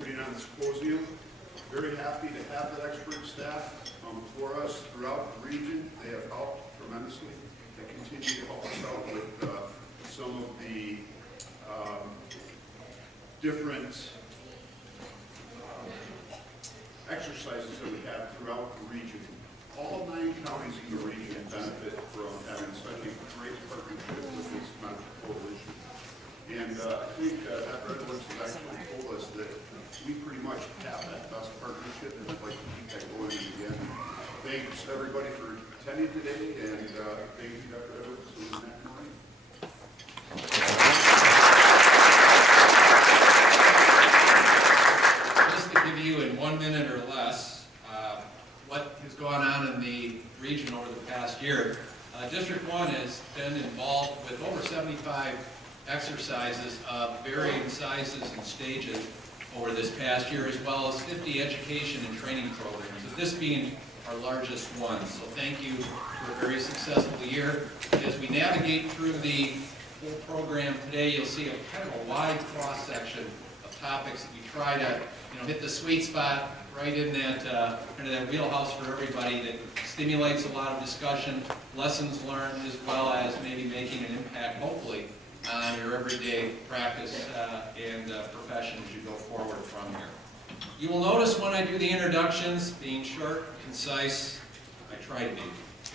putting on the symposium. Very happy to have that expert staff for us throughout the region. They have helped tremendously. They continue to help us out with some of the different exercises that we have throughout the region. All 9 counties in the region benefit from having such a great partnership with this medical coalition. And I think Dr. Edwards has actually told us that we pretty much have that best partnership, and I'd like to keep that going. And again, thanks everybody for attending today, and thank you, Dr. Edwards, for that morning. Just to give you in 1 minute or less what has gone on in the region over the past year, District 1 has been involved with over 75 exercises of varying sizes and stages over this past year, as well as 50 education and training programs, with this being our largest one. So thank you for a very successful year. As we navigate through the whole program today, you'll see a kind of a wide cross-section of topics that we try to hit the sweet spot right in that kind of that wheelhouse for everybody that stimulates a lot of discussion, lessons learned, as well as maybe making an impact, hopefully, on your everyday practice and profession as you go forward from here. You will notice when I do the introductions, being short, concise, I try to be.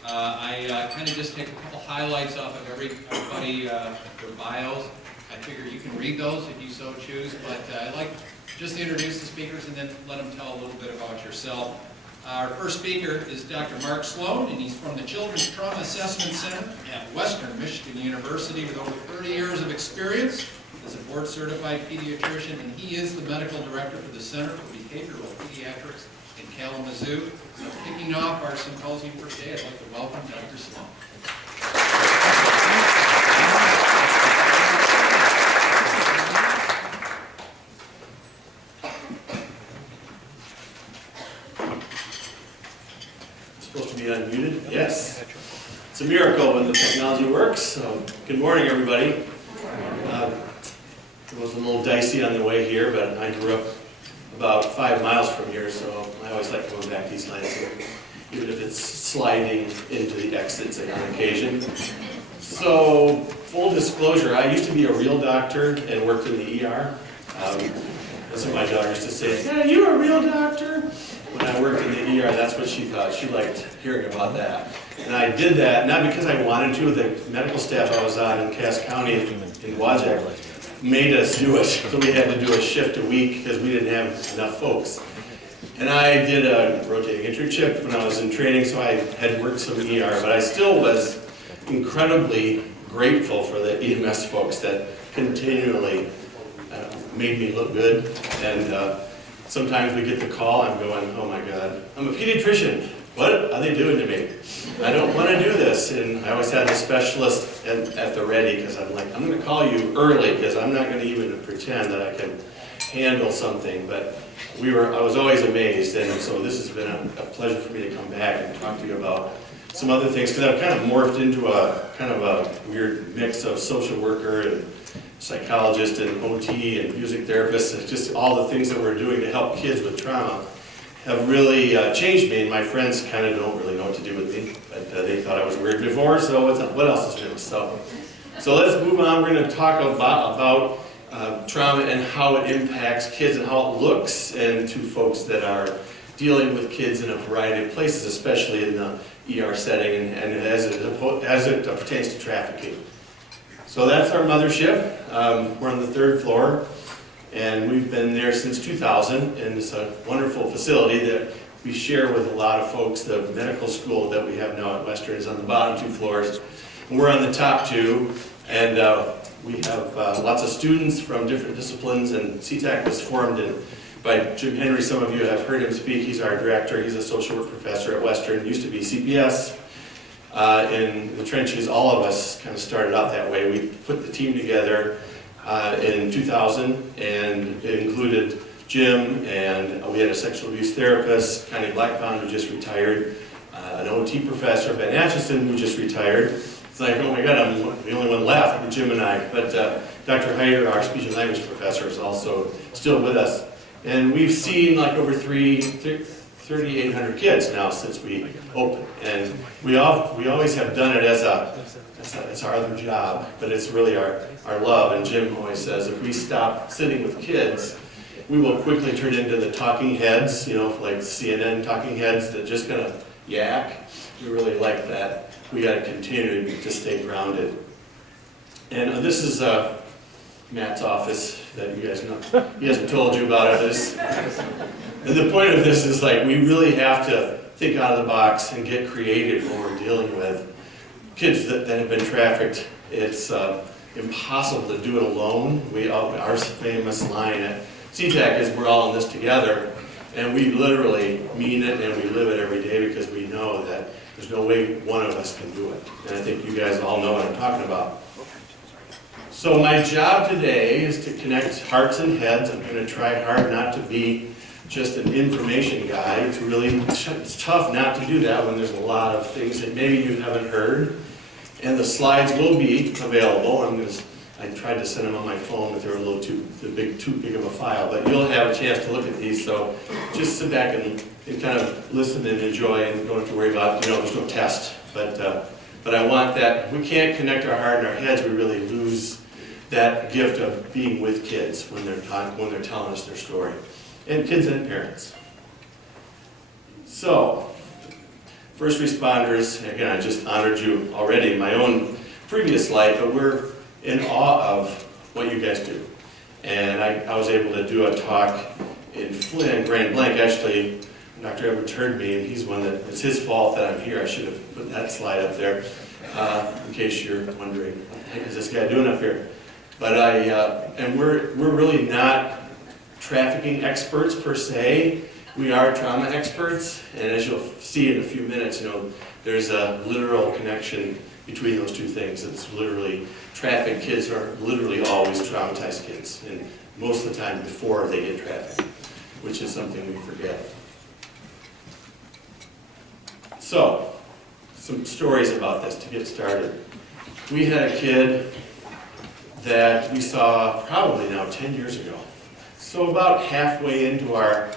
I kind of just take a couple highlights off of everybody, their bios. I figure you can read those if you so choose, but I like just to introduce the speakers and then let them tell a little bit about yourself. Our first speaker is Dr. Mark Sloan, and he's from the Children's Trauma Assessment Center at Western Michigan University with over 30 years of experience as a board-certified pediatrician, and he is the medical director for the Center for Behavioral Pediatrics in Kalamazoo. So kicking off our symposium for today, I'd like to welcome Dr. Sloan. Unmuted? Yes. It's a miracle when the technology works. So, good morning, everybody. It was a little dicey on the way here, but I grew up about 5 miles from here, so I always like going back these lines, even if it's sliding into the exits on occasion. So, full disclosure, I used to be a real doctor and worked in the ER. That's what my daughter used to say, "Yeah, you're a real doctor?" When I worked in the ER, that's what she thought. She liked hearing about that. And I did that, not because I wanted to. The medical staff I was on in Cass County in Wajak made us do it. So we had to do a shift a week because we didn't have enough folks. And I did a rotating internship when I was in training, so I had worked some ER. But I still was incredibly grateful for the EMS folks that continually made me look good. And sometimes we get the call, I'm going, oh my God, I'm a pediatrician. What are they doing to me? I don't want to do this. And I always had the specialist at the ready because I'm like, I'm going to call you early because I'm not going to even pretend that I can handle something. But I was always amazed. And so this has been a pleasure for me to come back and talk to you about some other things because I've kind of morphed into a kind of a weird mix of social worker and psychologist and OT and music therapist, and just all the things that we're doing to help kids with trauma have really changed me, and my friends kind of don't really know what to do with me, but they thought I was weird before, so what else is new? So let's move on. We're going to talk about trauma and how it impacts kids and how it looks, and to folks that are dealing with kids in a variety of places, especially in the ER setting and as it pertains to trafficking. So that's our mothership. We're on the 3rd floor, and we've been there since 2000, and it's a wonderful facility that we share with a lot of folks. The medical school that we have now at Western is on the bottom 2 floors, and we're on the top 2, and we have lots of students from different disciplines, and CTAC was formed by Jim Henry. Some of you have heard him speak. He's our director. He's a social work professor at Western. Used to be CPS. In the trenches, all of us kind of started out that way. We put the team together in 2000, and it included Jim, and we had a sexual abuse therapist, Connie Blackpond, who just retired, an OT professor, Ben Atchison, who just retired. It's like, oh my God, I'm the only one left, Jim and I. But Dr. Hyder, our speech and language professor, is also still with us. And we've seen like over 3,800 kids now since we opened. And we always have done it as it's our other job, but it's really our love. And Jim always says, if we stop sitting with kids, we will quickly turn into the talking heads, like CNN talking heads that just gonna yak. We really like that. We gotta continue to stay grounded. And this is Matt's office that you guys know. He hasn't told you about it. And the point of this is like we really have to think out of the box and get creative when we're dealing with kids that have been trafficked. It's impossible to do it alone. Our famous line at CTAC is we're all in this together, and we literally mean it and we live it every day because we know that there's no way one of us can do it. And I think you guys all know what I'm talking about. So my job today is to connect hearts and heads. I'm going to try hard not to be just an information guy. It's tough not to do that when there's a lot of things that maybe you haven't heard. And the slides will be available. I tried to send them on my phone, but they're a little too big of a file. But you'll have a chance to look at these. So just sit back and kind of listen and enjoy, and don't have to worry about, there's no test. But I want that. If we can't connect our heart and our heads, we really lose that gift of being with kids when they're telling us their story. And kids and parents. So, first responders, again, I just honored you already in my own previous life, but we're in awe of what you guys do. And I was able to do a talk in Flynn, Grand Blanc. Actually, Dr. Edwards heard me, and he's one that, it's his fault that I'm here. I should have put that slide up there, in case you're wondering, what is this guy doing up here? But and we're really not trafficking experts per se. We are trauma experts, and as you'll see in a few minutes, there's a literal connection between those two things. It's literally, trafficked kids are literally always traumatized kids, and most of the time before they get trafficked, which is something we forget. So, some stories about this to get started. We had a kid that we saw probably now 10 years ago. So about halfway into our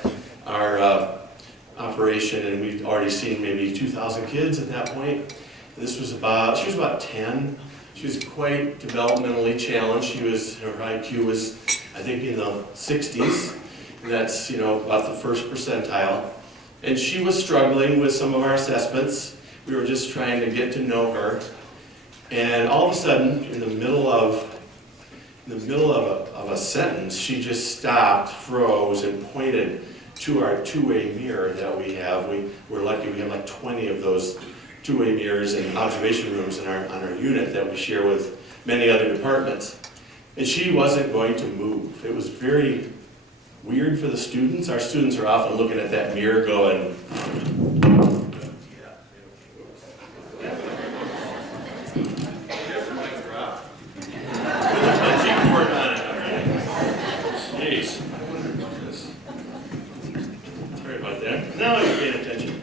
operation, and we'd already seen maybe 2,000 kids at that point. And she was about 10. She was quite developmentally challenged. Her IQ was, I think, in the 60s. And that's, about the first percentile. And she was struggling with some of our assessments. We were just trying to get to know her. And all of a sudden, in the middle of a sentence, she just stopped, froze, and pointed to our two-way mirror that we have. We're lucky we have like 20 of those two-way mirrors and observation rooms on our unit that we share with many other departments. And she wasn't going to move. It was very weird for the students. Our students are often looking at that mirror going, now you're paying attention.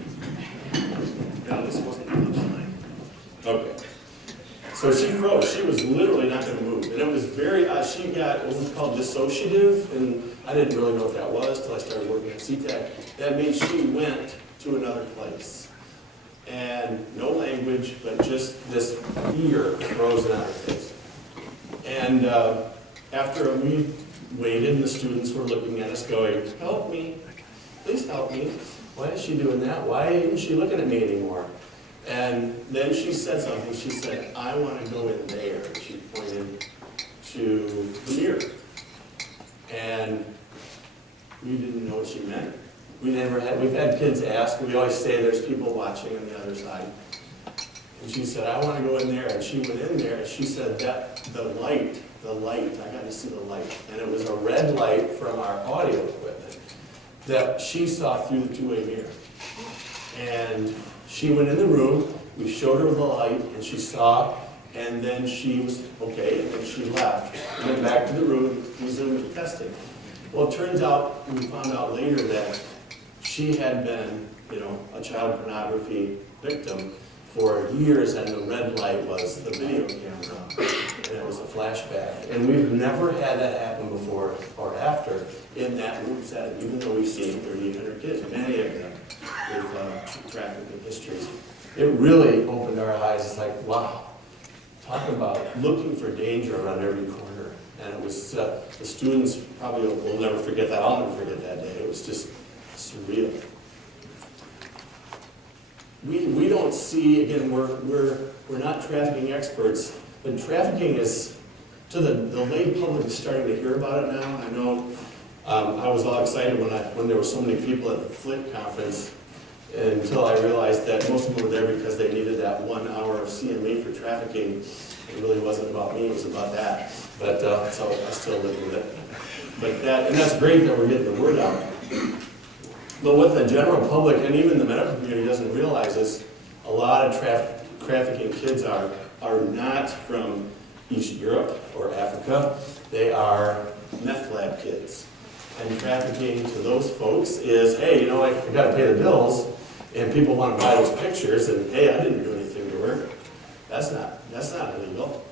Yeah, this wasn't the punchline. Okay. So she froze. She was literally not going to move. And it was very, she got what we call dissociative, and I didn't really know what that was until I started working at CTAC. That means she went to another place. And no language, but just this fear frozen on her face. And after we waited, and the students were looking at us going, help me, please help me. Why is she doing that? Why isn't she looking at me anymore? And then she said something. She said, I want to go in there. And she pointed to the mirror. And we didn't know what she meant. We've had kids ask, and we always say there's people watching on the other side. And she said, I want to go in there. And she went in there, and she said that the light, I got to see the light. And it was a red light from our audio equipment that she saw through the two-way mirror. And she went in the room, we showed her the light, and she saw, and then she was okay, and then she left. And went back to the room and resumed the testing. Well, it turns out, we found out later that she had been, a child pornography victim for years, and the red light was the video camera, and it was a flashback. And we've never had that happen before or after in that room setting, even though we've seen 3,800 kids, many of them with trafficking histories. It really opened our eyes. It's like, wow, talk about looking for danger around every corner. And it was, the students probably will never forget that. I'll never forget that day. It was just surreal. We don't see, again, we're not trafficking experts, but trafficking is, to the lay public is starting to hear about it now. I know I was all excited when there were so many people at the FLIT conference, until I realized that most of them were there because they needed that 1 hour of CME for trafficking. It really wasn't about me, it was about that. But so I still live with it. But that's great that we're getting the word out. But what the general public and even the medical community doesn't realize is a lot of trafficking kids are not from East Europe or Africa. They are meth lab kids. And trafficking to those folks is, hey, you know, I got to pay the bills, and people want to buy those pictures, and hey, I didn't do anything to her. That's not illegal.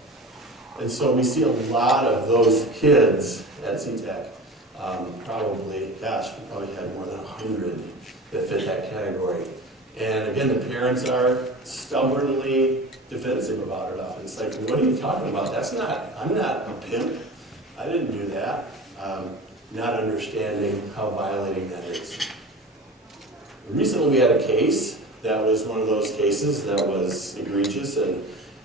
And so we see a lot of those kids at CTAC. Probably had more than 100 that fit that category. And again, the parents are stubbornly defensive about it often. It's like, what are you talking about? I'm not a pimp. I didn't do that. Not understanding how violating that is. Recently we had a case that was one of those cases that was egregious, and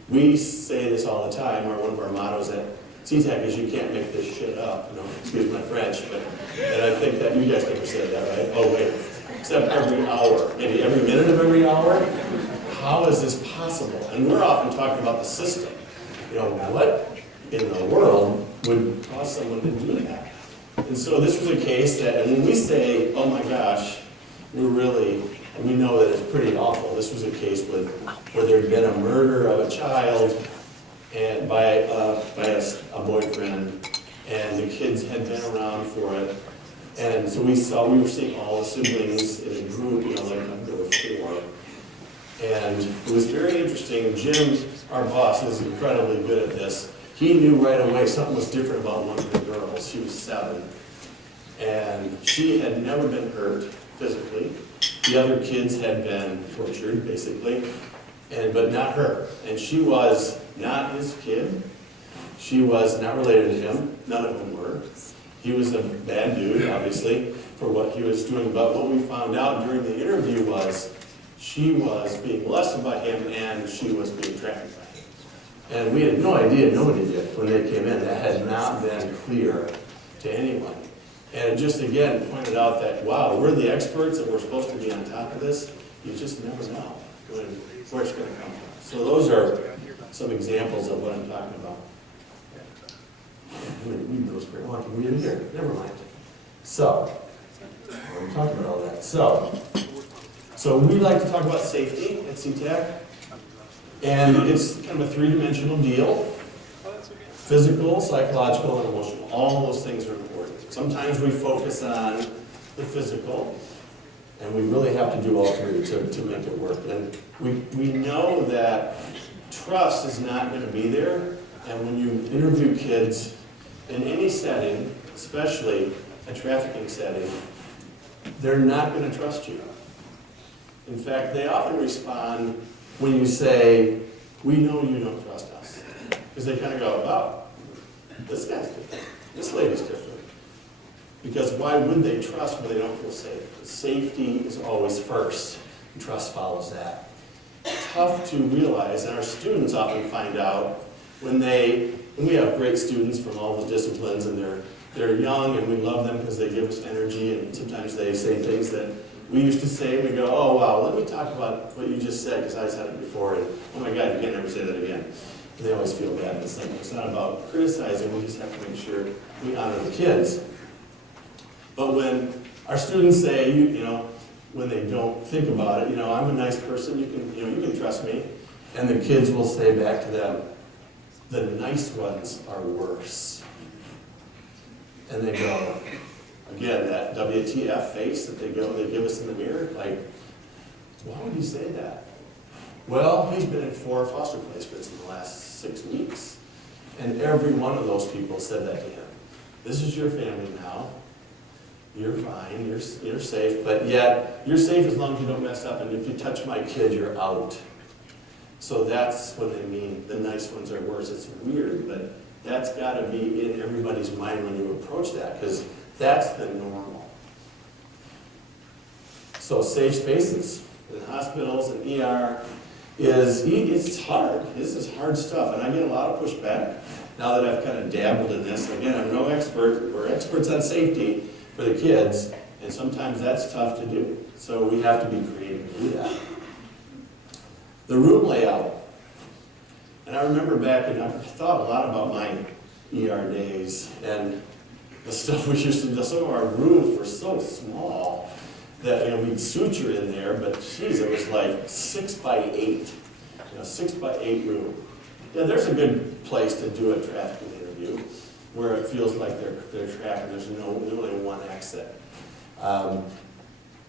we say this all the time, or one of our mottos at CTAC is you can't make this shit up, you know, excuse my French, and I think that you guys never said that, right? Oh wait, except every hour, maybe every minute of every hour? How is this possible? And we're often talking about the system. You know, what in the world would cause someone to do that? And so this was a case that, and when we say, oh my gosh, we know that it's pretty awful. This was a case where there had been a murder of a child and by a boyfriend, and the kids had been around for it. And so we were seeing all the siblings in a group, you know, like there were 4. And it was very interesting. Jim, our boss, is incredibly good at this. He knew right away something was different about one of the girls. She was 7. And she had never been hurt physically. The other kids had been tortured, basically, but not her. And she was not his kid. She was not related to him. None of them were. He was a bad dude, obviously, for what he was doing. But what we found out during the interview was she was being molested by him and she was being trafficked by him. And we had no idea, nobody did, when they came in. That had not been clear to anyone. And it just, again, pointed out that, wow, we're the experts and we're supposed to be on top of this. You just never know where it's going to come from. So those are some examples of what I'm talking about. I'm going to read those very well. I can read it here. Never mind. So, we're talking about all that. So we like to talk about safety at CTAC. And it's kind of a 3-dimensional deal. Physical, psychological, and emotional. All those things are important. Sometimes we focus on the physical, and we really have to do all 3 to make it work. And we know that trust is not going to be there, and when you interview kids in any setting, especially a trafficking setting, they're not going to trust you. In fact, they often respond when you say, we know you don't trust us. Because they kind of go, oh, this guy's different. This lady's different. Because why would they trust when they don't feel safe? Safety is always first, and trust follows that. Tough to realize, and our students often find out when we have great students from all the disciplines, and they're young and we love them because they give us energy, and sometimes they say things that we used to say, and we go, oh wow, let me talk about what you just said, because I said it before, and oh my God, you can't ever say that again. And they always feel bad. It's not about criticizing, we just have to make sure we honor the kids. But when our students say, you know, when they don't think about it, you know, I'm a nice person, you can trust me. And the kids will say back to them, the nice ones are worse. And they go, again, that WTF face that they give us in the mirror, like, why would you say that? Well, he's been in 4 foster placements in the last 6 weeks. And every one of those people said that to him. This is your family now. You're fine, you're safe, but yet you're safe as long as you don't mess up, and if you touch my kid, you're out. So that's what they mean, the nice ones are worse. It's weird, but that's gotta be in everybody's mind when you approach that, because that's the normal. So safe spaces in hospitals and ER it's hard. This is hard stuff, and I get a lot of pushback now that I've kind of dabbled in this. Again, I'm no expert. We're experts on safety for the kids, and sometimes that's tough to do. So we have to be creative to do that. The room layout. And I remember back, and I've thought a lot about my ER days, and the stuff we used to do. Some of our rooms were so small that we'd suture in there, but geez, it was like 6 by 8, 6 by 8 room. Yeah, there's a good place to do a trafficking interview where it feels like they're trapped and there's only one exit.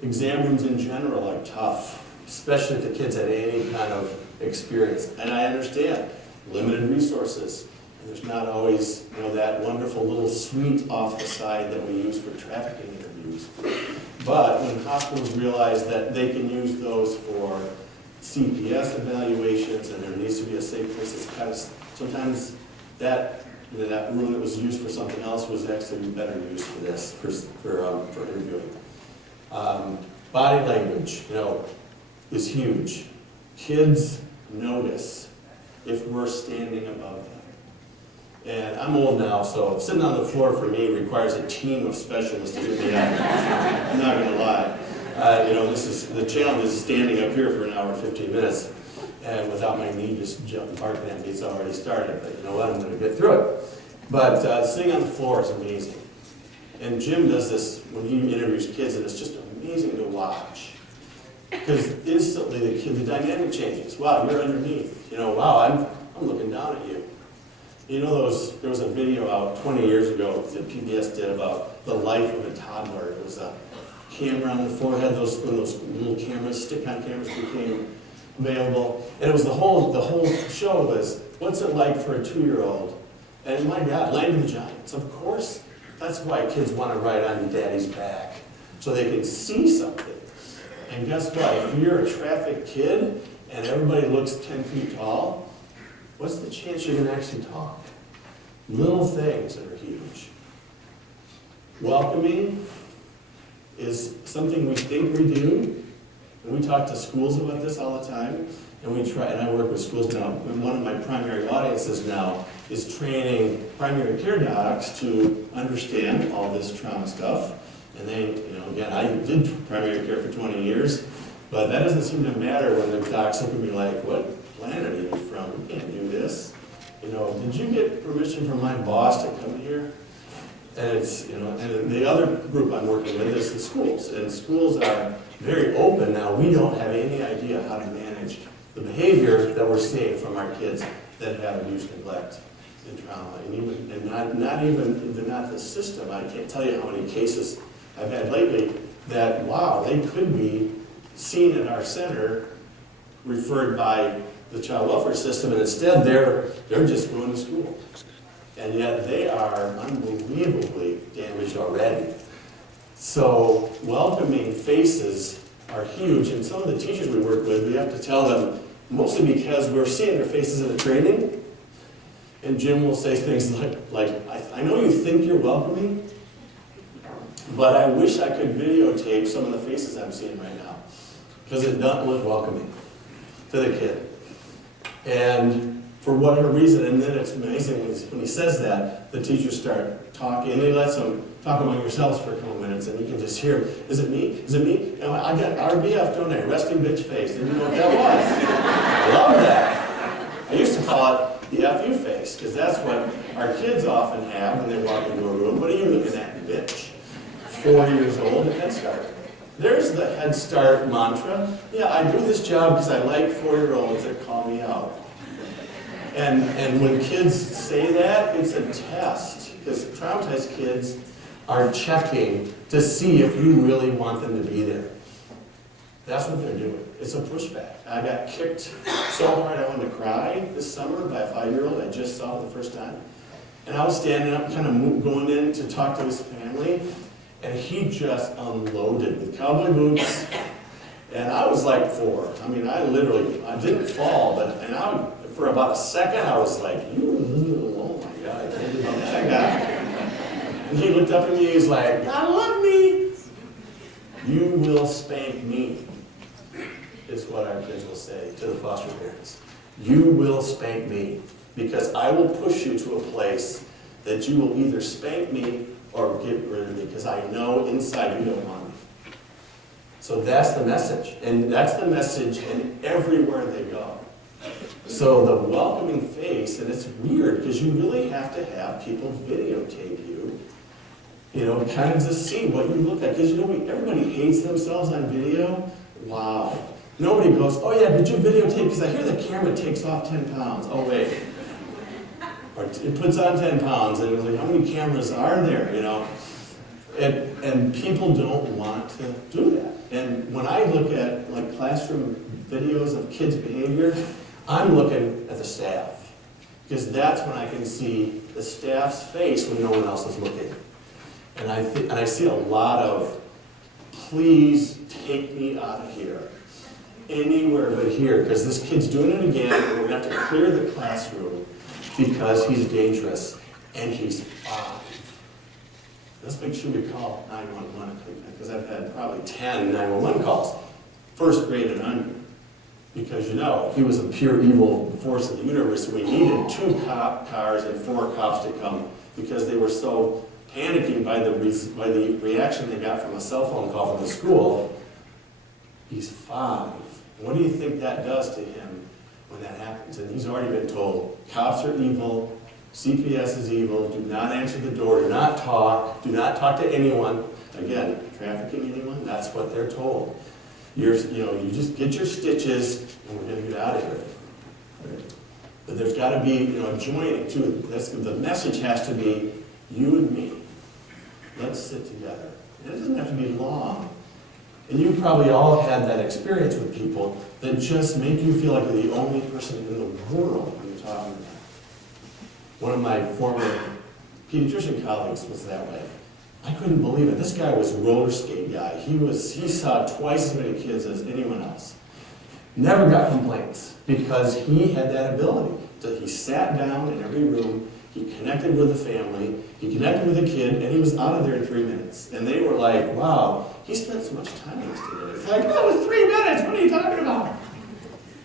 Exam rooms in general are tough, especially if the kids had any kind of experience. And I understand, limited resources. And there's not always that wonderful little suite off the side that we use for trafficking interviews. But when hospitals realize that they can use those for CPS evaluations and there needs to be a safe place, it's kind of, sometimes that room that was used for something else was actually better used for this, for interviewing. Body language, is huge. Kids notice if we're standing above them. And I'm old now, so sitting on the floor for me requires a team of specialists to get me out. I'm not going to lie. The challenge is standing up here for an hour and 15 minutes, and without my knee just barking at me, it's already started. But you know what? I'm going to get through it. But sitting on the floor is amazing. And Jim does this when he interviews kids, and it's just amazing to watch. Because instantly the dynamic changes. Wow, you're underneath. Wow, I'm looking down at you. There was a video out 20 years ago that PBS did about the life of a toddler. It was a camera on the forehead, when those little cameras, stick-on cameras became available. And it was the whole show was, what's it like for a 2-year-old? And my God, Land of the Giants, of course. That's why kids want to ride on daddy's back, so they can see something. And guess what? If you're a trafficked kid and everybody looks 10 feet tall, what's the chance you're going to actually talk? Little things that are huge. Welcoming is something we think we do, and we talk to schools about this all the time, and I work with schools now, and one of my primary audiences now is training primary care docs to understand all this trauma stuff. And they, again, I did primary care for 20 years, but that doesn't seem to matter when the docs look at me like, what planet are you from? You can't do this. Did you get permission from my boss to come here? And it's, and the other group I'm working with is the schools. And schools are very open now. We don't have any idea how to manage the behavior that we're seeing from our kids that have abuse, neglect, and trauma. And not the system. I can't tell you how many cases I've had lately that, wow, they could be seen at our center, referred by the child welfare system, and instead they're just going to school. And yet they are unbelievably damaged already. So welcoming faces are huge, and some of the teachers we work with, we have to tell them, mostly because we're seeing their faces in the training, and Jim will say things like I know you think you're welcoming, but I wish I could videotape some of the faces I'm seeing right now, because it doesn't look welcoming to the kid. And for whatever reason, and then it's amazing when he says that, the teachers start talking, and they let them talk among yourselves for a couple minutes, and you can just hear, is it me? Is it me? I got RBF, don't I? Resting bitch face. Didn't know what that was. I love that. I used to call it the FU face, because that's what our kids often have when they walk into a room. What are you looking at, bitch? 4 years old at Head Start. There's the Head Start mantra. Yeah, I do this job because I like 4-year-olds that call me out. And when kids say that, it's a test, because traumatized kids are checking to see if you really want them to be there. That's what they're doing. It's a pushback. I got kicked so hard I wanted to cry this summer by a 5-year-old I just saw for the first time. And I was standing up, kind of going in to talk to his family, and he just unloaded with cowboy boots. And I was like 4. I mean, I didn't fall, but, for about a second, I was like, oh my God, I can't believe that guy. And he looked up at me, he's like, God love me. You will spank me, is what our kids will say to the foster parents. You will spank me, because I will push you to a place that you will either spank me or get rid of me, because I know inside you don't want me. So that's the message, and that's the message in everywhere they go. So the welcoming face, and it's weird, because you really have to have people videotape you, kind of just see what you look like. Because everybody hates themselves on video. Wow. Nobody goes, oh yeah, did you videotape? Because I hear the camera takes off 10 pounds. Oh wait. Or it puts on 10 pounds, and it's like, how many cameras are there, And people don't want to do that. And when I look at like classroom videos of kids' behavior, I'm looking at the staff. Because that's when I can see the staff's face when no one else is looking. And I see a lot of, please take me out of here. Anywhere but here, because this kid's doing it again, and we're going to have to clear the classroom because he's dangerous, and he's 5. Let's make sure we call 911, because I've had probably 10 911 calls, first grade and under, because he was a pure evil force of the universe. We needed 2 cop cars and 4 cops to come, because they were so panicking by the reaction they got from a cell phone call from the school. He's 5. What do you think that does to him when that happens? And he's already been told, cops are evil, CPS is evil, do not answer the door, do not talk to anyone. Again, trafficking anyone, that's what they're told. You just get your stitches and we're going to get out of here. Right? But there's got to be, joining too. The message has to be you and me. Let's sit together. It doesn't have to be long. And you probably all had that experience with people that just make you feel like you're the only person in the world when you're talking about. One of my former pediatrician colleagues was that way. I couldn't believe it. This guy was a roller skate guy. He saw twice as many kids as anyone else. Never got complaints because he had that ability. He sat down in every room, he connected with the family, he connected with the kid, and he was out of there in 3 minutes. And they were like, wow, he spent so much time with us today. It's like, that was 3 minutes, what are you talking about?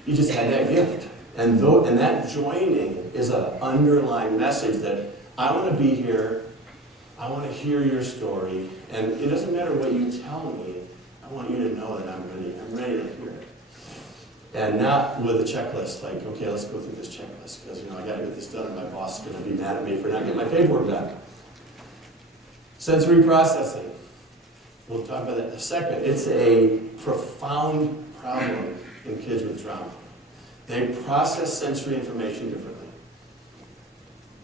He just had that gift. And that joining is an underlying message that I want to be here, I want to hear your story, and it doesn't matter what you tell me, I want you to know that I'm ready to hear it. And not with a checklist, like, okay, let's go through this checklist, because I got to get this done, and my boss is going to be mad at me for not getting my paperwork done. Sensory processing. We'll talk about that in a second. It's a profound problem in kids with trauma. They process sensory information differently.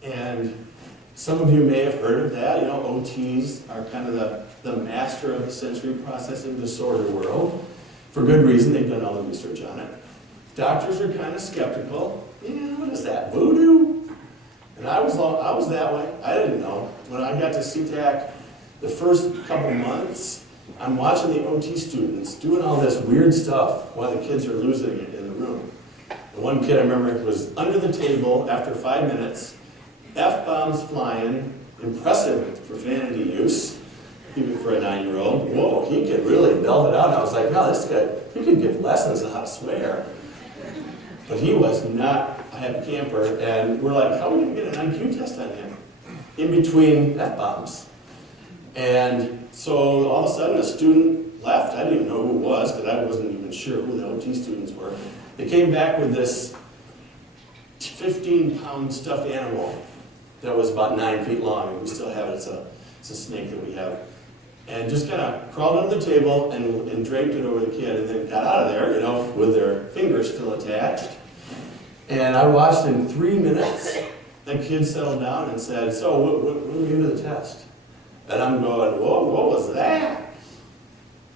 And some of you may have heard of that. OTs are kind of the master of the sensory processing disorder world. For good reason, they've done all the research on it. Doctors are kind of skeptical. What is that, voodoo? And I was that way. I didn't know. When I got to CTAC the first couple months, I'm watching the OT students doing all this weird stuff while the kids are losing it in the room. And one kid I remember was under the table after 5 minutes, F-bombs flying, impressive profanity use, even for a 9-year-old. Whoa, he could really belt it out. And I was like, no, this guy, he could give lessons on how to swear. But he was not a happy camper, and we're like, how are we going to get an IQ test on him? In between F-bombs. And so all of a sudden a student left. I didn't even know who it was, because I wasn't even sure who the OT students were. They came back with this 15-pound stuffed animal that was about 9 feet long, and we still have it. It's a snake that we have. And just kind of crawled under the table and draped it over the kid, and then got out of there, with their fingers still attached. And I watched in 3 minutes, the kid settled down and said, so what do we do to the test? And I'm going, whoa, what was that?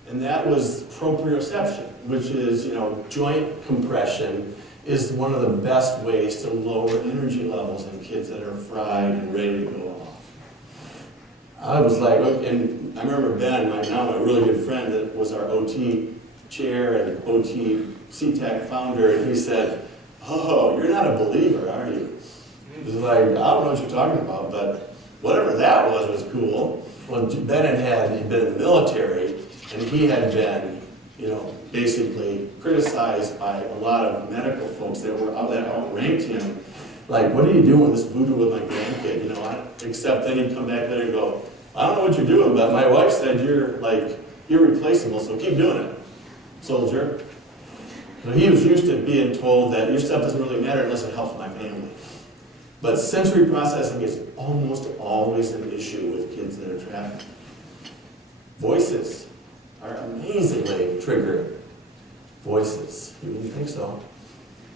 And that that was proprioception, which is, joint compression is one of the best ways to lower energy levels in kids that are fried and ready to go off. I was like, and I remember Ben, now my really good friend, that was our OT chair and OT CTEC founder, and he said, "Oh, you're not a believer, are you?" It was like, I don't know what you're talking about, but whatever that was cool. Well, Ben had been in the military, and he had been, basically criticized by a lot of medical folks that outranked him. Like, what are you doing with this voodoo with my grandkid? Except then he'd come back later and go, I don't know what you're doing, but my wife said you're like irreplaceable, so keep doing it, soldier. So he was used to being told that your stuff doesn't really matter unless it helps my family. But sensory processing is almost always an issue with kids that are trafficked. Voices are amazingly triggered. Voices, you wouldn't think so.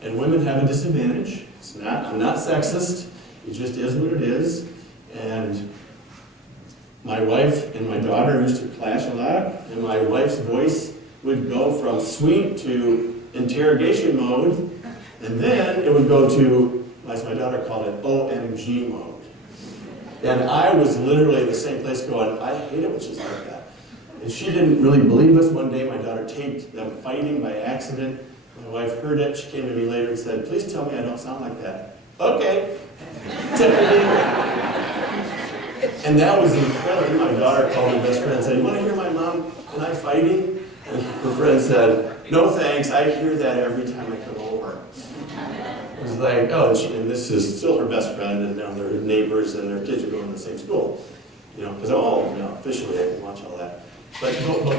And women have a disadvantage. I'm not sexist, it just is what it is. And my wife and my daughter used to clash a lot, and my wife's voice would go from sweet to interrogation mode, and then it would go to, as my daughter called it, OMG mode. And I was literally in the same place going, I hate it when she's like that. And she didn't really believe us. One day my daughter taped them fighting by accident. My wife heard it. She came to me later and said, please tell me I don't sound like that. Okay. And that was incredible. My daughter called her best friend and said, you want to hear my mom and I fighting? And her friend said, no thanks, I hear that every time I come over. It was like, oh, and this is still her best friend, and now they're neighbors and their kids are going to the same school. Because, officially I can watch all that. But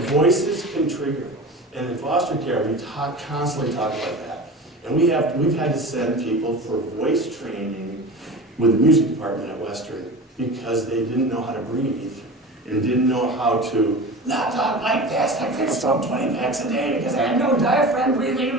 voices can trigger. And in foster care, we constantly talk about that. And we've had to send people for voice training with the music department at Western because they didn't know how to breathe and didn't know how to not talk like this. I could smoke 20 packs a day because I had no diaphragm breathing.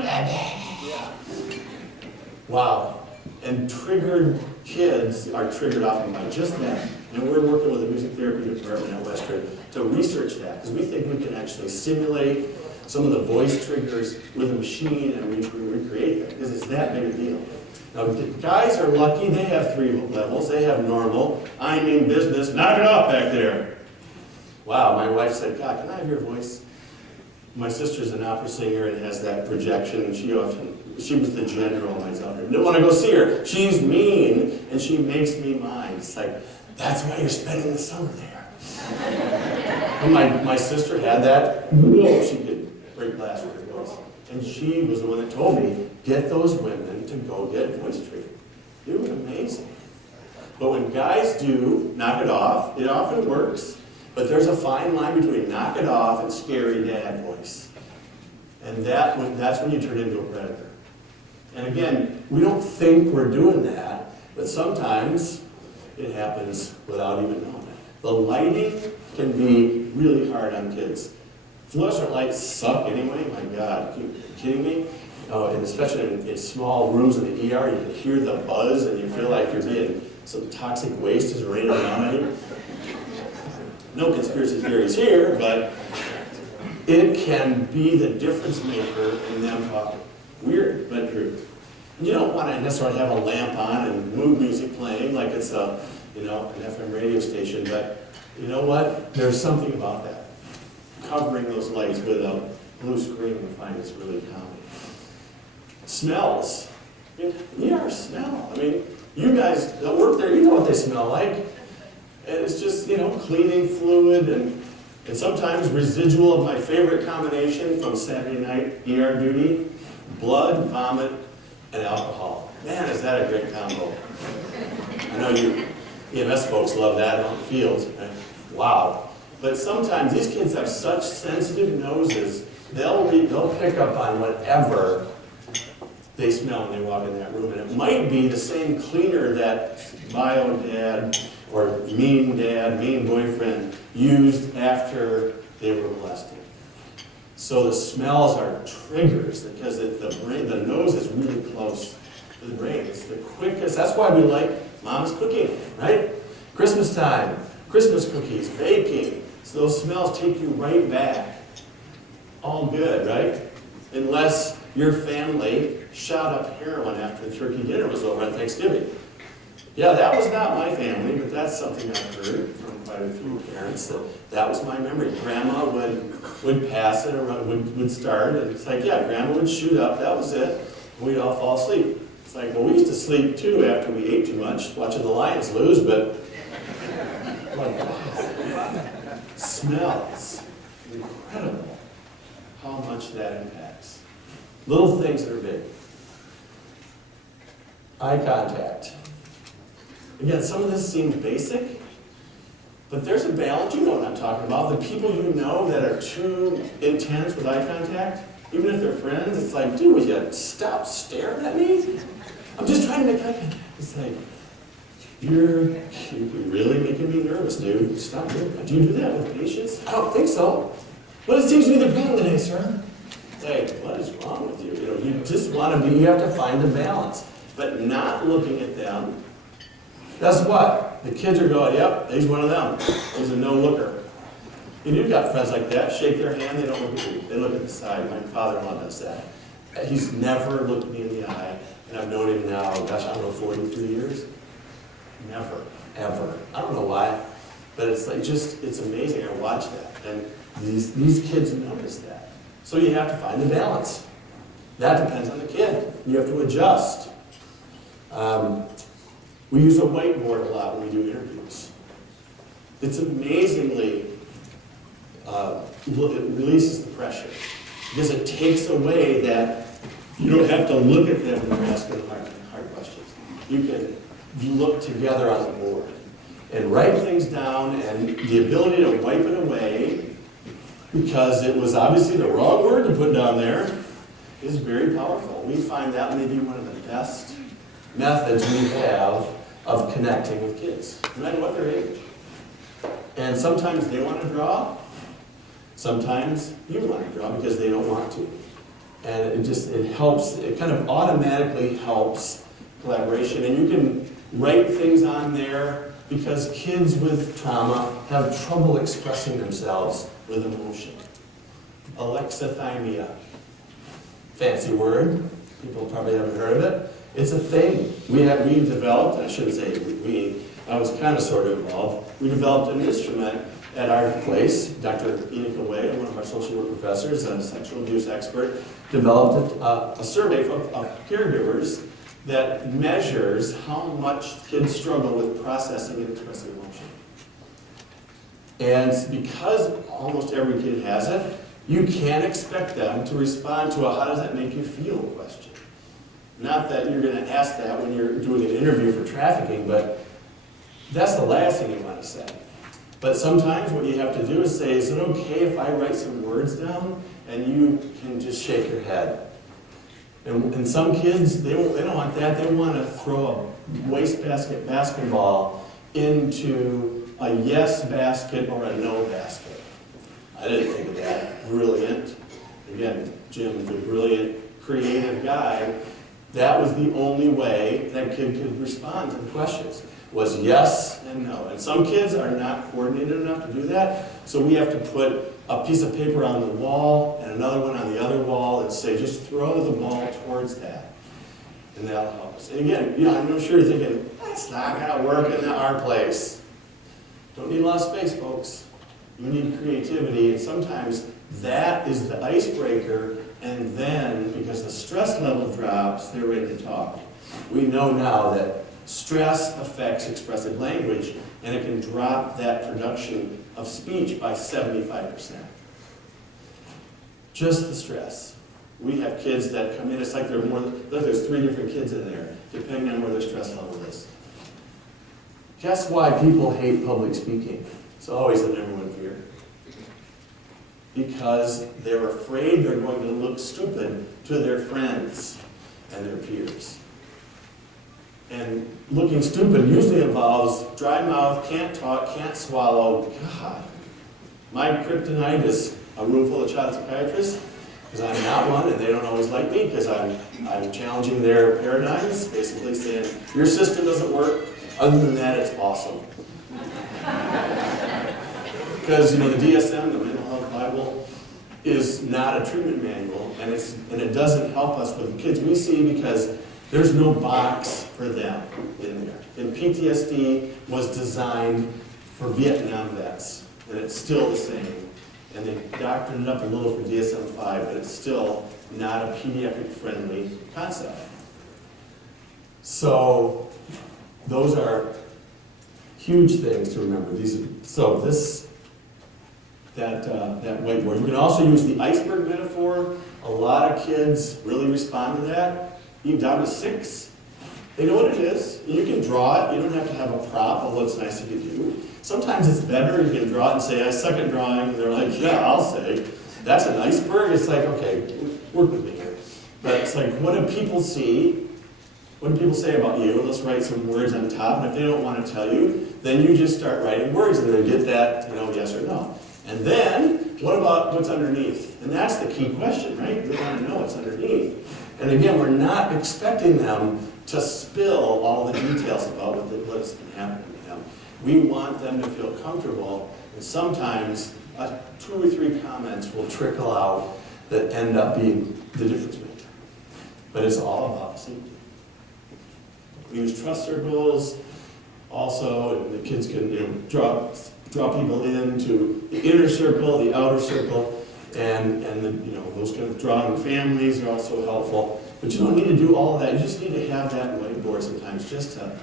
Wow. And triggered kids are triggered often by just that. And we're working with the music therapy department at Western to research that because we think we can actually simulate some of the voice triggers with a machine and recreate them because it's that big a deal. Now, the guys are lucky. They have 3 levels. They have normal. I mean business. Knock it off back there. Wow, my wife said, God, can I have your voice? My sister's an opera singer and has that projection, and she was the general when I was out there. Didn't want to go see her. She's mean, and she makes me mine. It's like, that's why you're spending the summer there. And my sister had that. Whoa, she could break glass with her voice. And she was the one that told me, get those women to go get voice treatment. It was amazing. But when guys do knock it off, it often works. But there's a fine line between knock it off and scary dad voice. And that's when you turn into a predator. And again, we don't think we're doing that, but sometimes it happens without even knowing it. The lighting can be really hard on kids. Fluorescent lights suck anyway, my God, are you kidding me? And especially in small rooms in the ER, you can hear the buzz and you feel like you're being, some toxic waste is raining down on you. No conspiracy theories here, but it can be the difference maker in them talking. Weird, but true. You don't want to necessarily have a lamp on and mood music playing like it's an FM radio station, but you know what? There's something about that. Covering those lights with a blue screen, we find is really common. Smells. Smell. I mean, you guys that work there, you know what they smell like. And it's just, cleaning fluid and sometimes residual of my favorite combination from Saturday night ER duty, blood, vomit, and alcohol. Man, is that a great combo. I know you EMS folks love that on the field. Right? Wow. But sometimes these kids have such sensitive noses, they'll pick up on whatever they smell when they walk in that room. And it might be the same cleaner that bio dad or mean dad, mean boyfriend used after they were molested. So the smells are triggers because the nose is really close to the brain. It's the quickest. That's why we like mom's cooking, right? Christmas time, Christmas cookies, baking. So those smells take you right back all good, right? Unless your family shot up heroin after the turkey dinner was over on Thanksgiving. Yeah, that was not my family, but that's something I've heard from quite a few parents, that was my memory. Grandma would pass it, or would start, and it's like, yeah, Grandma would shoot up, that was it, and we'd all fall asleep. It's like, well, we used to sleep too after we ate too much, watching the Lions lose, but like, wow. Smells. Incredible how much that impacts. Little things that are big. Eye contact. Again, some of this seems basic, but there's a balance. You know what I'm talking about. The people you know that are too intense with eye contact, even if they're friends, it's like, dude, will you stop staring at me? I'm just trying to make eye contact. It's like, you're really making me nervous, dude. Stop doing that. Do you do that with patients? I don't think so. Well, it seems to be the problem today, sir. Hey, what is wrong with you? You just want to be, you have to find the balance. But not looking at them. That's what? The kids are going, yep, he's one of them. He's a no-looker. And you've got friends like that. Shake their hand, they don't look at you. They look at the side. My father-in-law does that. He's never looked me in the eye. And I've known him now, gosh, I don't know, 43 years. Never, ever. I don't know why, but it's like it's amazing. I watch that, and these kids notice that. So you have to find the balance. That depends on the kid. You have to adjust. We use a whiteboard a lot when we do interviews. It's amazingly, it releases the pressure because it takes away that you don't have to look at them when they're asking the hard questions. You can look together on the board and write things down, and the ability to wipe it away because it was obviously the wrong word to put down there is very powerful. We find that may be one of the best methods we have of connecting with kids, no matter what their age. And sometimes they want to draw, sometimes you want to draw because they don't want to. And it helps, it kind of automatically helps collaboration, and you can write things on there because kids with trauma have trouble expressing themselves with emotion. Alexithymia. Fancy word. People probably haven't heard of it. It's a thing. We developed, I shouldn't say I was kind of sort of involved. We developed an instrument at our place. Dr. Enika Way, one of our social work professors, a sexual abuse expert, developed a survey of caregivers that measures how much kids struggle with processing and expressing emotion. And because almost every kid has it, you can't expect them to respond to a "how does that make you feel" question. Not that you're going to ask that when you're doing an interview for trafficking, but that's the last thing you want to say. But sometimes what you have to do is say, is it okay if I write some words down and you can just shake your head? And some kids, they don't want that. They want to throw a wastebasket basketball into a yes basket or a no basket. I didn't think of that. Brilliant. Again, Jim, the brilliant, creative guy. That was the only way that kid could respond to the questions, was yes and no. And some kids are not coordinated enough to do that, so we have to put a piece of paper on the wall and another one on the other wall and say, just throw the ball towards that. And that'll help us. And again, I'm sure you're thinking, that's not going to work in our place. Don't need a lot of space, folks. You need creativity, and sometimes that is the icebreaker, and then, because the stress level drops, they're ready to talk. We know now that stress affects expressive language, and it can drop that production of speech by 75%. Just the stress. We have kids that come in, it's like there's 3 different kids in there, depending on where their stress level is. Guess why people hate public speaking? It's always the number one fear. Because they're afraid they're going to look stupid to their friends and their peers. And looking stupid usually involves dry mouth, can't talk, can't swallow. God, my kryptonite is a room full of child psychiatrists, because I'm not one, and they don't always like me, because I'm challenging their paradigms, basically saying, your system doesn't work. Other than that, it's awesome. Because, the DSM, the Mental Health Bible, is not a treatment manual, and it doesn't help us with the kids we see because there's no box for them in there. And PTSD was designed for Vietnam vets, and it's still the same. And they doctored it up a little for DSM-5, but it's still not a pediatric-friendly concept. So those are huge things to remember. That whiteboard. You can also use the iceberg metaphor. A lot of kids really respond to that. Even down to 6. They know what it is. You can draw it. You don't have to have a prop, although it's nice if you do. Sometimes it's better. You can draw it and say, I suck at drawing. And they're like, yeah, I'll say. That's an iceberg. It's like, okay, work with me here. But it's like, what do people see? What do people say about you? Let's write some words on top. And if they don't want to tell you, then you just start writing words and then get that, yes or no. And then, what about what's underneath? And that's the key question, right? We want to know what's underneath. And again, we're not expecting them to spill all the details about what's been happening to them. We want them to feel comfortable, and sometimes 2 or 3 comments will trickle out that end up being the difference maker. But it's all about safety. We use trust circles also, and the kids can draw people into the inner circle, the outer circle, and those kind of drawing families are also helpful. But you don't need to do all of that. You just need to have that whiteboard sometimes just to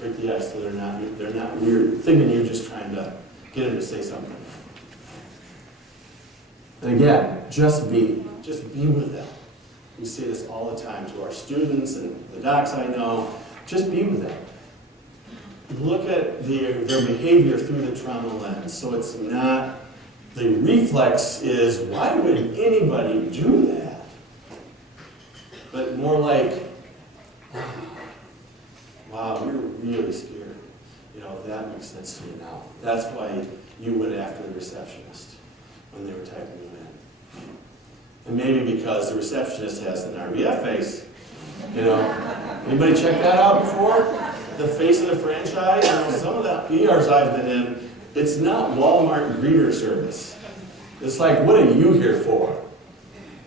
break the ice so they're not weird, thinking you're just trying to get them to say something. And again, just be with them. We say this all the time to our students and the docs I know. Just be with them. Look at their behavior through the trauma lens. So it's not, the reflex is, why would anybody do that? But more like, wow, you're really scared. That makes sense to me now. That's why you went after the receptionist when they were typing you in. And maybe because the receptionist has an RBF face. Anybody check that out before? The face of the franchise? Some of the ERs I've been in, it's not Walmart greeter service. It's like, what are you here for?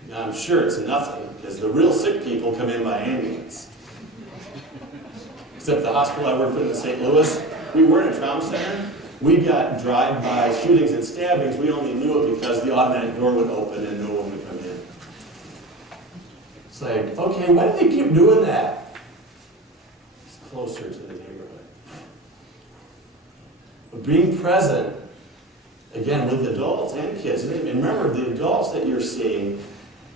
Now, I'm sure it's nothing, because the real sick people come in by ambulance. Except the hospital I worked with in St. Louis, we weren't a trauma center. We got drive-by shootings and stabbings. We only knew it because the automatic door would open and no one would come in. It's like, okay, why do they keep doing that? It's closer to the neighborhood. But being present, again, with adults and kids. And remember, the adults that you're seeing,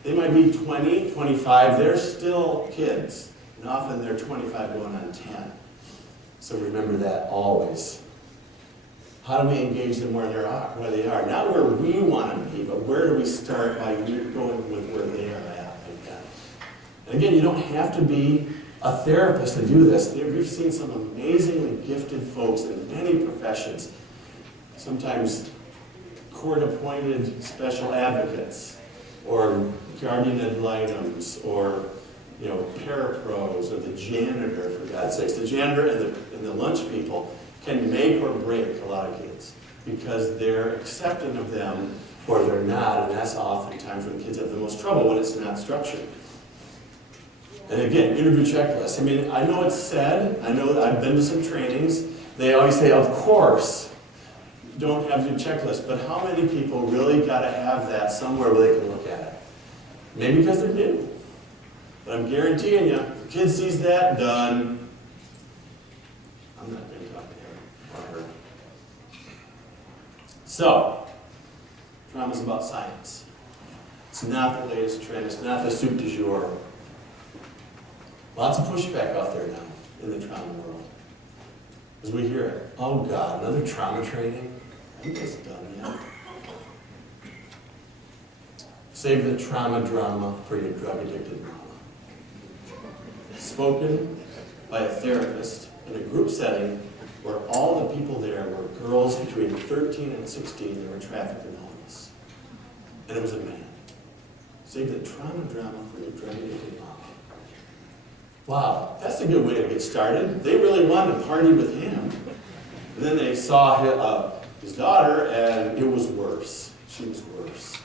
they might be 20, 25. They're still kids. And often they're 25 going on 10. So remember that always. How do we engage them where they are? Not where we want to be, but where do we start by going with where they are at like that. And again, you don't have to be a therapist to do this. We've seen some amazingly gifted folks in many professions. Sometimes court-appointed special advocates, or guardian ad litems, or parapros, or the janitor, for God's sakes. The janitor and the lunch people can make or break a lot of kids because they're accepting of them or they're not, and that's oftentimes when kids have the most trouble, when it's not structured. And again, interview checklists. I know it's said, I know that I've been to some trainings, they always say, of course, don't have your checklist, but how many people really got to have that somewhere where they can look at it? Maybe because they're new. But I'm guaranteeing you, if the kid sees that, done. I'm not going to talk to him or her. So, trauma's about science. It's not the latest trend. It's not the soup du jour. Lots of pushback out there now in the trauma world. As we hear it, oh God, another trauma training? I think it's done yet. Save the trauma drama for your drug-addicted mama. Spoken by a therapist in a group setting where all the people there were girls between 13 and 16 that were trafficked and homeless. And it was a man. Save the trauma drama for your drug-addicted mama. Wow, that's a good way to get started. They really wanted to party with him. And then they saw his daughter, and it was worse. She was worse.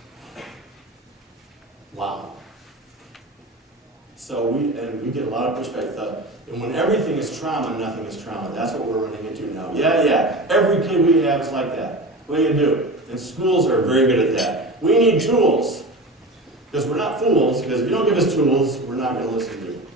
So we get a lot of pushback. And when everything is trauma, nothing is trauma. That's what we're running into now. Yeah, every kid we have is like that. What are you going to do? And schools are very good at that. We need tools. Because we're not fools, because if you don't give us tools, we're not going to listen to you.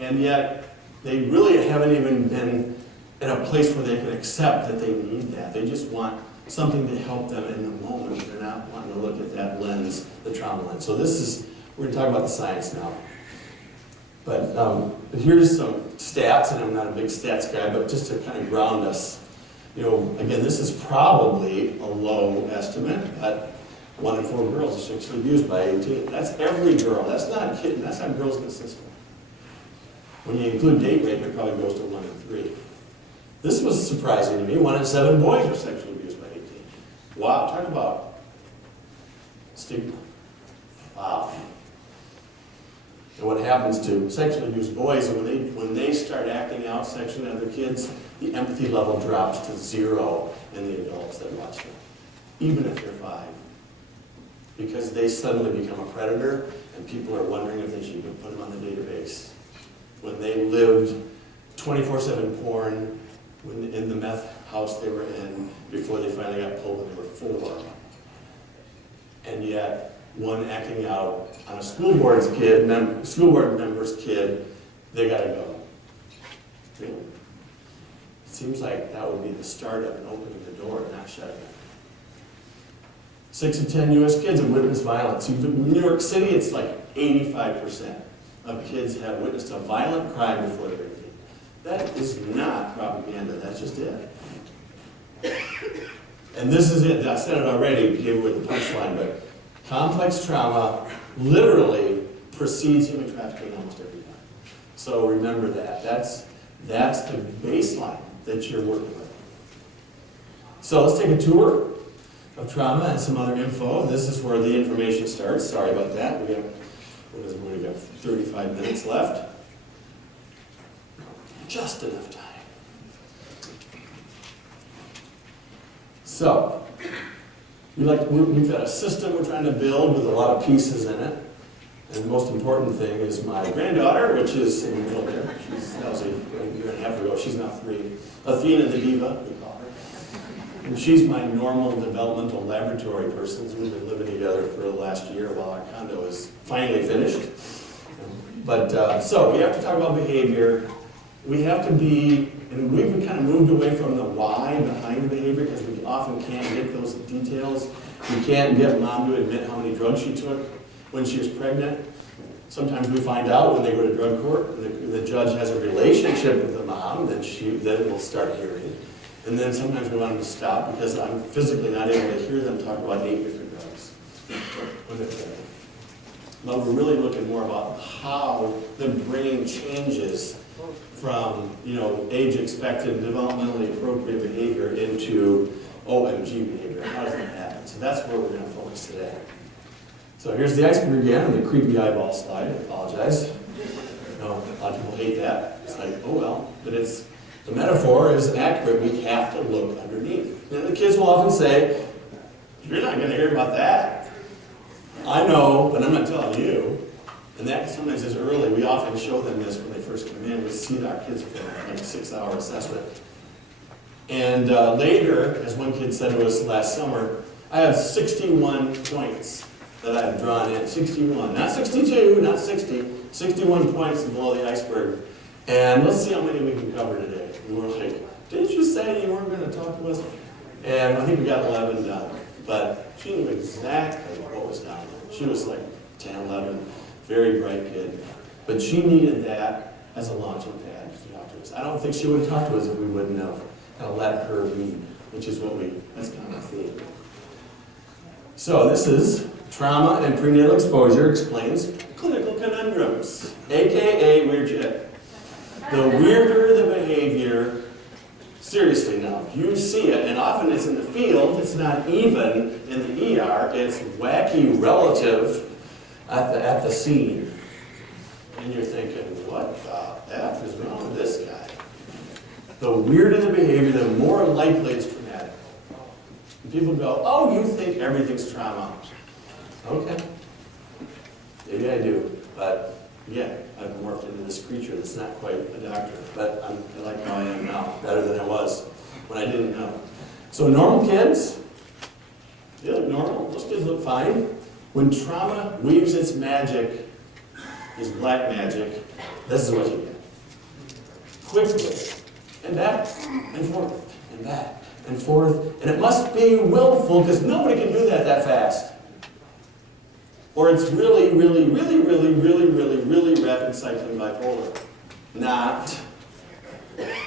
And yet, they really haven't even been in a place where they can accept that they need that. They just want something to help them in the moment. They're not wanting to look at that lens, the trauma lens. So we're going to talk about the science now. But here's some stats, and I'm not a big stats guy, but just to kind of ground us. Again, this is probably a low estimate, but 1 in 4 girls are sexually abused by 18. That's every girl. That's not kidding. That's not girls in the system. When you include date rape, it probably goes to 1 in 3. This was surprising to me. 1 in 7 boys are sexually abused by 18. Wow, talk about stigma. Wow. And what happens to sexually abused boys, when they start acting out sexually on other kids, the empathy level drops to 0 in the adults that watch them, even if they're 5. Because they suddenly become a predator, and people are wondering if they should put them on the database. When they lived 24/7 porn in the meth house they were in before they finally got pulled when they were 4. And yet, one acting out on a school board member's kid, they gotta go. Really? It seems like that would be the start of an opening the door, not shutting it. 6 in 10 U.S. kids have witnessed violence. In New York City, it's like 85% of kids have witnessed a violent crime before they're 18. That is not propaganda, that's just it. And this is it, I said it already, gave away the punchline, but complex trauma literally precedes human trafficking almost every time. So remember that. That's the baseline that you're working with. So let's take a tour of trauma and some other info. This is where the information starts. Sorry about that. We got 35 minutes left. Just enough time. So, we've got a system we're trying to build with a lot of pieces in it. And the most important thing is my granddaughter, which is in the middle there. That was a year and a half ago. She's now 3. Athena the Diva, we call her. And she's my normal developmental laboratory person. We've been living together for the last year while our condo is finally finished. But, so we have to talk about behavior. We have to be, and we've kind of moved away from the why behind the behavior because we often can't get those details. We can't get mom to admit how many drugs she took when she was pregnant. Sometimes we find out when they go to drug court, and the judge has a relationship with the mom, then we'll start hearing. And then sometimes we want them to stop because I'm physically not able to hear them talk about 8 different drugs when they're pregnant. But we're really looking more about how the brain changes from, age-expected, developmentally appropriate behavior into OMG behavior. How does that happen? So that's where we're going to focus today. So here's the iceberg again, and the creepy eyeball slide. I apologize. A lot of people hate that. It's like, oh well. But the metaphor is accurate. We have to look underneath. And the kids will often say, you're not going to hear about that. I know, but I'm not telling you. And that sometimes is early. We often show them this when they first come in. We see our kids for like a 6-hour assessment. And later, as one kid said to us last summer, I have 61 points that I've drawn in. 61. Not 62, not 60. 61 points below the iceberg. And let's see how many we can cover today. And we're like, didn't you say you weren't going to talk to us? And I think we got 11 done. But she knew exactly what was down there. She was like 10, 11. Very bright kid. But she needed that as a launching pad to talk to us. I don't think she would have talked to us if we wouldn't have kind of let her lead, which is that's kind of the theme. So this is Trauma and Prenatal Exposure Explains Clinical Conundrums, a.k.a. weird shit. The weirder the behavior, seriously now, you see it, and often it's in the field, it's not even in the ER, it's wacky relative at the scene. And you're thinking, what the F is wrong with this guy? The weirder the behavior, the more likely it's traumatic. And people go, oh, you think everything's trauma. Okay. Maybe I do. But Yeah, I've morphed into this creature that's not quite a doctor, but I like how I am now, better than I was when I didn't know. So normal kids, they look normal. Those kids look fine. When trauma weaves its magic, its black magic, this is what you get. Quickly, and back, and forth, and back, and forth. And it must be willful, because nobody can do that fast. Or it's really, really, really, really, really, really, really rapid cycling bipolar. Not.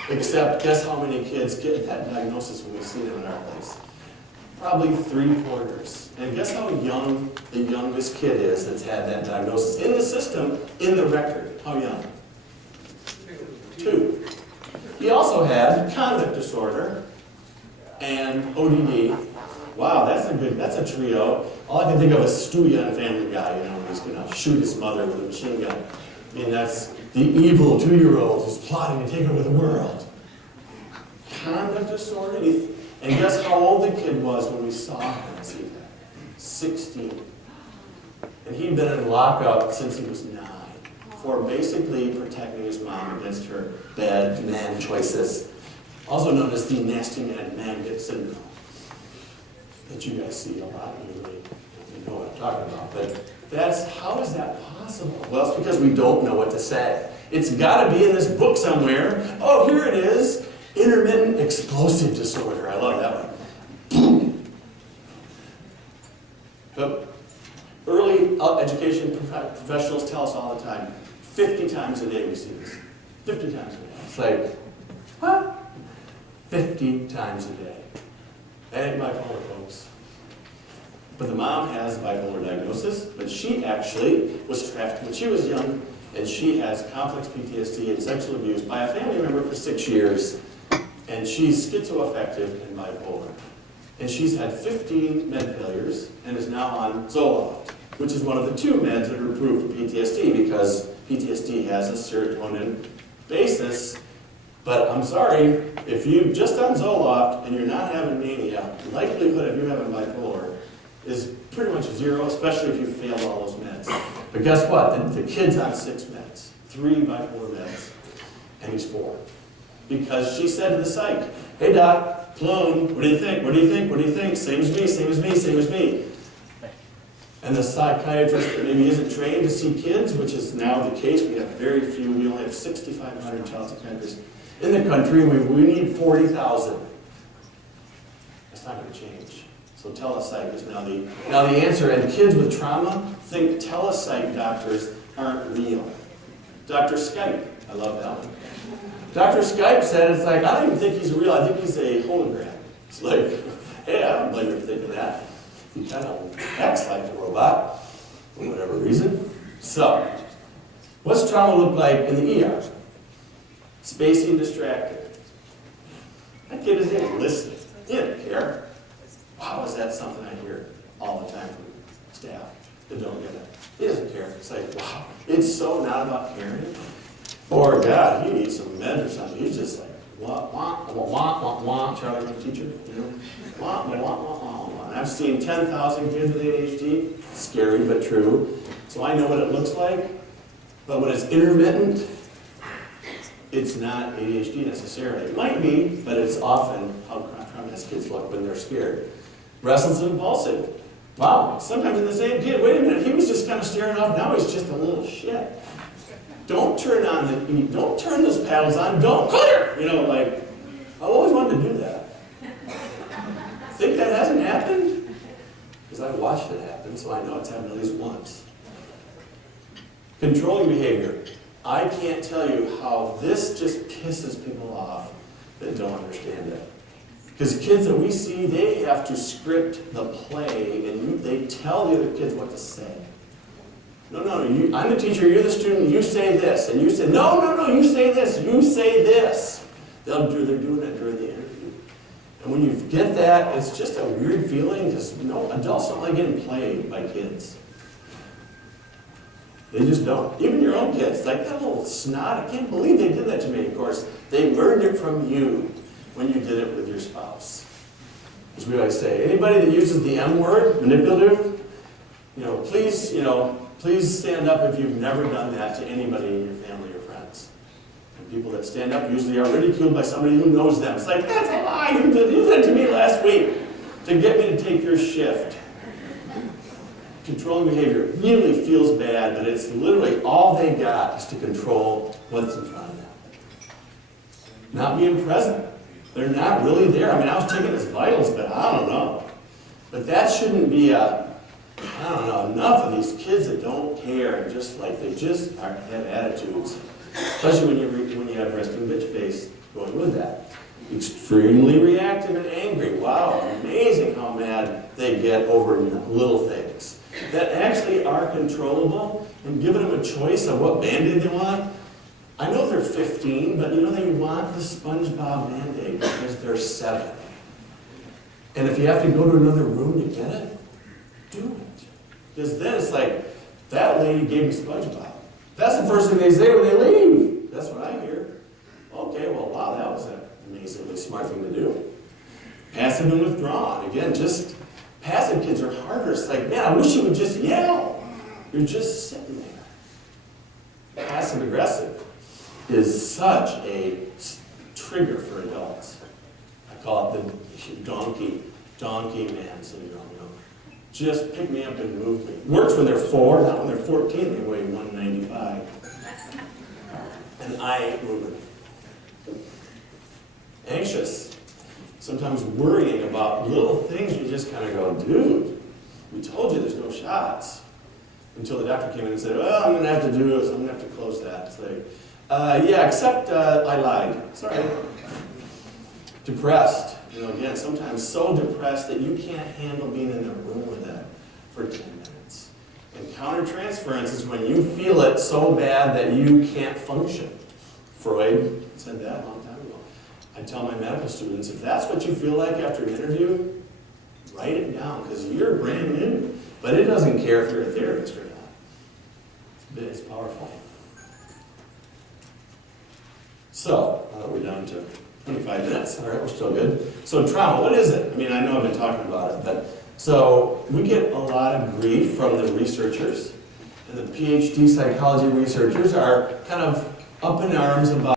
Except, guess how many kids get that diagnosis when we see them in our place? Probably 3/4. And guess how young the youngest kid is that's had that diagnosis in the system, in the record? How young? 2. He also had conduct disorder and ODD. Wow, that's a trio. All I can think of is Stewie on Family Guy, when he's gonna shoot his mother with a machine gun. I mean, that's the evil 2-year-old who's plotting to take over the world. Conduct disorder, and guess how old the kid was when we saw him? See that? 16. And he'd been in lockup since he was 9 for basically protecting his mom against her bad man choices, also known as the nasty man magnet syndrome, that you guys see a lot. You know what I'm talking about. But how is that possible? Well, it's because we don't know what to say. It's got to be in this book somewhere. Oh, here it is. Intermittent explosive disorder. I love that one. But early education professionals tell us all the time, 50 times a day we see this. 50 times a day. It's like, huh? 50 times a day. That ain't bipolar, folks. But the mom has a bipolar diagnosis, but she actually was trafficked when she was young, and she has complex PTSD and sexual abuse by a family member for 6 years, and she's schizoaffective and bipolar. And she's had 15 med failures and is now on Zoloft, which is one of the 2 meds that are approved for PTSD, because PTSD has a serotonin basis. But I'm sorry, if you're just on Zoloft and you're not having mania, the likelihood of you having bipolar is pretty much 0, especially if you failed all those meds. But guess what? The kid's on 6 meds, 3 bipolar meds, and he's 4. Because she said to the psych, hey doc, clone, what do you think? What do you think? What do you think? Same as me, same as me, same as me. And the psychiatrist that maybe isn't trained to see kids, which is now the case, we have very few, we only have 6,500 child psychiatrists in the country, we need 40,000. That's not going to change. So telepsych is now the answer. And kids with trauma think telepsych doctors aren't real. Dr. Skype, I love that one. Dr. Skype said, it's like, I don't even think he's real, I think he's a hologram. It's like, hey, I don't blame you for thinking that. He kind of acts like a robot, for whatever reason. So, what's trauma look like in the ER? Spacey and distracted. That kid isn't even listening. He didn't care. Wow, is that something I hear all the time from staff that don't get it? He doesn't care. It's like, wow, it's so not about caring. Or, God, he needs some meds or something. He's just like, wah, wah, wah, wah, wah, wah. Charlie, my teacher, wah, wah, wah, wah, wah, wah. And I've seen 10,000 kids with ADHD. Scary, but true. So I know what it looks like. But when it's intermittent, it's not ADHD necessarily. It might be, but it's often how traumatized kids look when they're scared. Restless and impulsive. Wow, sometimes in the same kid, wait a minute, he was just kind of staring off, now he's just a little shit. Don't turn those paddles on, don't clear! I've always wanted to do that. Think that hasn't happened? Because I've watched it happen, so I know it's happened at least once. Controlling behavior. I can't tell you how this just pisses people off that don't understand it. Because kids that we see, they have to script the play, and they tell the other kids what to say. No, I'm the teacher, you're the student, you say this. And you say, no, you say this, you say this. They're doing it during the interview. And when you get that, it's just a weird feeling, because adults don't like getting played by kids. They just don't. Even your own kids, like that little snot, I can't believe they did that to me. Of course, they learned it from you when you did it with your spouse. As we always say, anybody that uses the M word, manipulative, please, please stand up if you've never done that to anybody in your family or friends. And people that stand up usually are ridiculed by somebody who knows them. It's like, that's a lie, you did that to me last week to get me to take your shift. Controlling behavior really feels bad, but it's literally all they got is to control what's in front of them. Not being present. They're not really there. I mean, I was taking his vitals, but I don't know. But that shouldn't be I don't know, enough of these kids that don't care and just like they just have attitudes. Especially when you have resting bitch face going with that. Extremely reactive and angry. Wow, amazing how mad they get over little things that actually are controllable, and giving them a choice of what Band-Aid they want. I know they're 15, but you know they want the SpongeBob Band-Aid because they're 7. And if you have to go to another room to get it, do it. Because then it's like, that lady gave me SpongeBob. That's the first thing they say when they leave. That's what I hear. Okay, well, wow, that was an amazingly smart thing to do. Passive and withdrawn. Again, just passive kids are harder. It's like, man, I wish you would just yell. You're just sitting there. Passive aggressive is such a trigger for adults. I call it the donkey man syndrome. You know, just pick me up and move me. Works when they're 4, not when they're 14. They weigh 195, and I ain't moving. Anxious, sometimes worrying about little things. You just kind of go, dude, we told you there's no shots. Until the doctor came in and said, well, I'm going to have to do this. I'm going to have to close that. It's like, yeah, except I lied. Sorry. Depressed. You know, again, sometimes so depressed that you can't handle being in the room with them for 10 minutes. And countertransference is when you feel it so bad that you can't function. Freud said that a long time ago. I tell my medical students, if that's what you feel like after an interview, write it down, because you're brand new. But it doesn't care if you're a therapist or not. It's powerful. So, we're down to 25 minutes. All right, we're still good. So trauma, what is it? I mean, I know I've been talking about it, but so we get a lot of grief from the researchers. And the PhD psychology researchers are kind of up in arms about